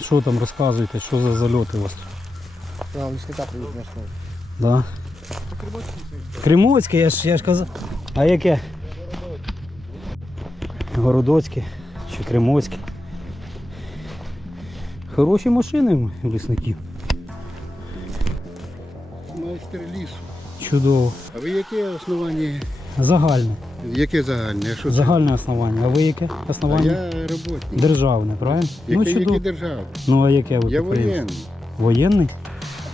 Що там розказуєте, що за зальоти у вас? Там лісника привіз. Да? Кримоцьке, я ж, я ж казав. А яке? Городоцьке чи Кримоцьке. Хороші машини в лісників. Майстер лісу. Чудово. А ви яке основання? Загальне. Яке загальне? А що це? Загальне основання. А ви яке А основання? я роботник. Державне, правильно? Яке, ну, яке чудово. держава? Ну а яке ви Я підприємство? воєнний. Воєнний?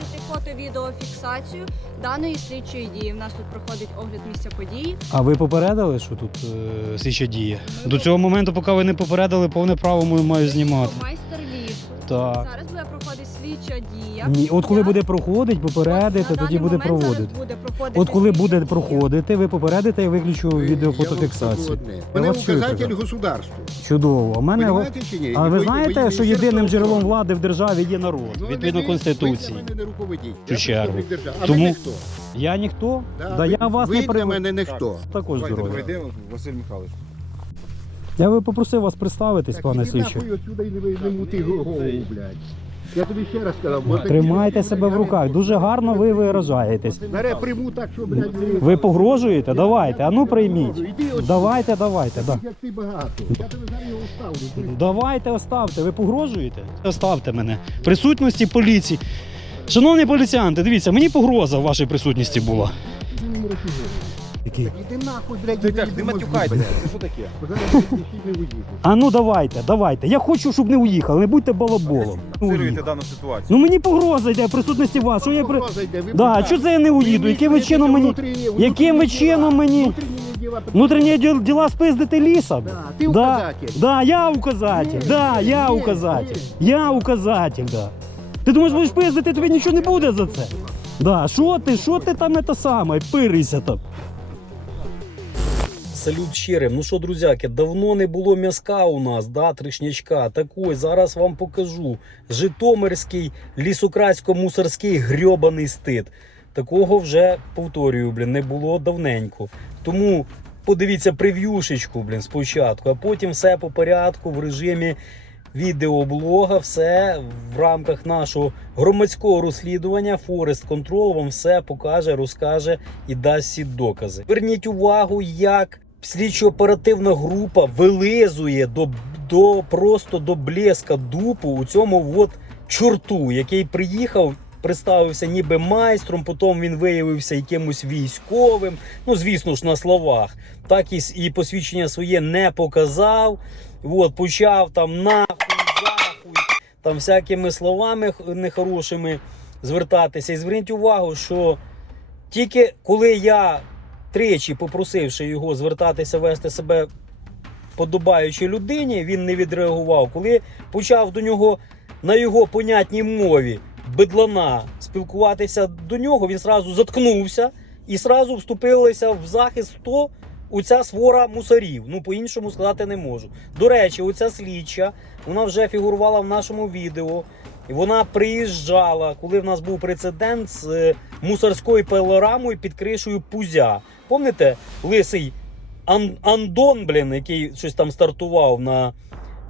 Робити фото-відеофіксацію даної слідчої дії. У нас тут проходить огляд місця події. А ви попередили, що тут е, слідча діє? До цього моменту, поки ви не попередили, повне право маю- маю знімати. Майстер лісу. Так. Зараз буде проходити слідча дія. Ні, от коли буде проходить, От попередите, тоді буде проводити. буде проходити От коли буде проходити, ви попередите, я виключу відеофотофіксацію. Я вас чую указатель государства. Чудово. У мене Понимаєте чи ні? а І ви знаєте, що Міністерство єдиним джерелом оборони. влади в державі є народ, Ну, відповідно ви- конституції. Ви для мене не руководіть. Я чергу. представник держави. А Тому- ви ніхто. Я ніхто? Да, ви, я вас ви не для при... мене ніхто. Також здоров'я. пройдемо, Василь Михайлович. Я би попросив вас представитись, Так, пане іди слідчий. нахуй отсюда і не, ви- не мути голову, блядь. Я тобі ще раз сказав. бо такі Тримайте себе в руках. Дуже гарно ви виражаєтесь. Бере приму так, що, блядь, Ви погрожуєте? Давайте, а ну прийміть. Давайте, давайте. Да. як ти багато. Я тебе зараз його ставлю. Давайте оставте. Ви погрожуєте? Оставте мене. В присутності поліції. Шановні поліціянти, дивіться, мені погроза в вашій присутності була. Який? Так іди нахуй, блядь, Ти так, не матюкайтеся, це що таке? Блядь. А ну давайте, давайте. Я хочу, щоб не уїхали, не будьте балаболом. Ну, Фіксируєте дану ситуацію. Ну мені погроза йде в присутності вас. Що я при... Погроза йде, ви Да, прекрасно. що це я не уїду? Яким ви чином мені. внутрішні- Яким ви чином діла, мені. внутрішні діла діл- діла спиздити лісом? Да, ти Да, указатель. да, я указатель, Ні, да, ні, я ні, указатель. ні. Я указатель, да. Ти думаєш, будеш пиздити, тобі нічого не буде за це. Да, що ти, що ти там це саме, пирися там. Салют щирим. Ну що, друзяки, давно не було м'язка у нас, да, тришнячка. Так ось, зараз вам покажу. Житомирський лісокрацько-мусорський грьобаний стид. Такого вже повторюю, блін, не було давненько. Тому подивіться прев'юшечку, блін, спочатку, а потім все по порядку в режимі відеоблога, все в рамках нашого громадського розслідування. Форест Контрол вам все покаже, розкаже і дасть всі докази. Зверніть увагу, як слідчо-оперативна група вилизує до, до просто до блеска дупу у цьому от чорту, який приїхав. Представився ніби майстром, потім він виявився якимось військовим. Ну, звісно ж, на словах. Так і, і посвідчення своє не показав. От, почав там нахуй, захуй, там всякими словами нехорошими звертатися. І зверніть увагу, що тільки коли я тричі попросивши його звертатися, вести себе подобаючи людині, він не відреагував. Коли почав до нього на його понятній мові бедлана спілкуватися до нього, він зразу заткнувся і зразу вступилися в захист хто? Оця свора мусорів. Ну, по-іншому сказати не можу. До речі, оця слідча, вона вже фігурувала в нашому відео. І вона приїжджала, коли в нас був прецедент з е, мусорською пилорамою під кришею Пузя. Пам'ятаєте, лисий Ан- Андон, блін, який щось там стартував на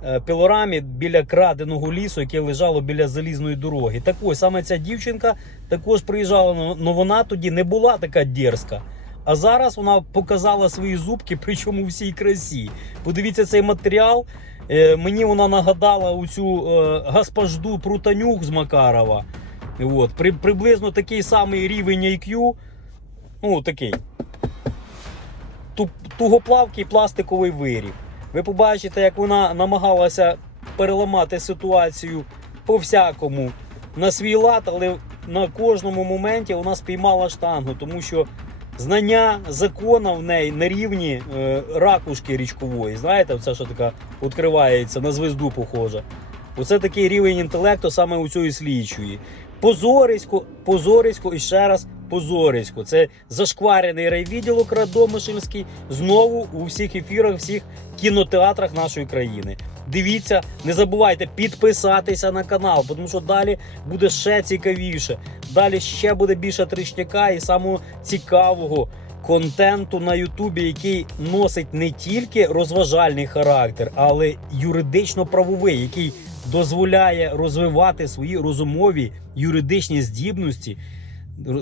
е, пилорамі біля краденого лісу, яке лежало біля залізної дороги. Так ось саме ця дівчинка також приїжджала, але вона тоді не була така дерзка. А зараз вона показала свої зубки, причому у всій красі. Подивіться цей матеріал. Е, мені вона нагадала оцю е, гаспажду Прутанюк з Макарова. От, при, приблизно такий самий рівень IQ. Ну, такий. Ту- Тугоплавкий пластиковий виріб. Ви побачите, як вона намагалася переламати ситуацію по-всякому на свій лад, але на кожному моменті вона спіймала штангу, тому що знання закона в неї на рівні е, ракушки річкової. Знаєте, це що така відкривається на звезду похожа. Оце такий рівень інтелекту саме у цієї слідчої. Позорисько, позорисько і ще раз позорисько. Це зашкварений райвідділок Радомишльський знову у всіх ефірах, всіх кінотеатрах нашої країни. Дивіться, не забувайте підписатися на канал, тому що далі буде ще цікавіше. Далі ще буде більше тришняка і самого цікавого контенту на Ютубі, який носить не тільки розважальний характер, але юридично-правовий, який дозволяє розвивати свої розумові юридичні здібності,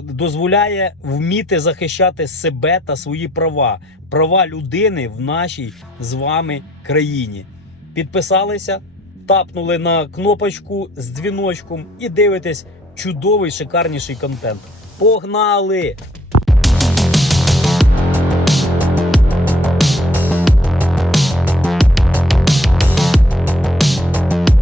дозволяє вміти захищати себе та свої права, права людини в нашій з вами країні. Підписалися, тапнули на кнопочку з дзвіночком і дивитесь чудовий шикарніший контент. Погнали!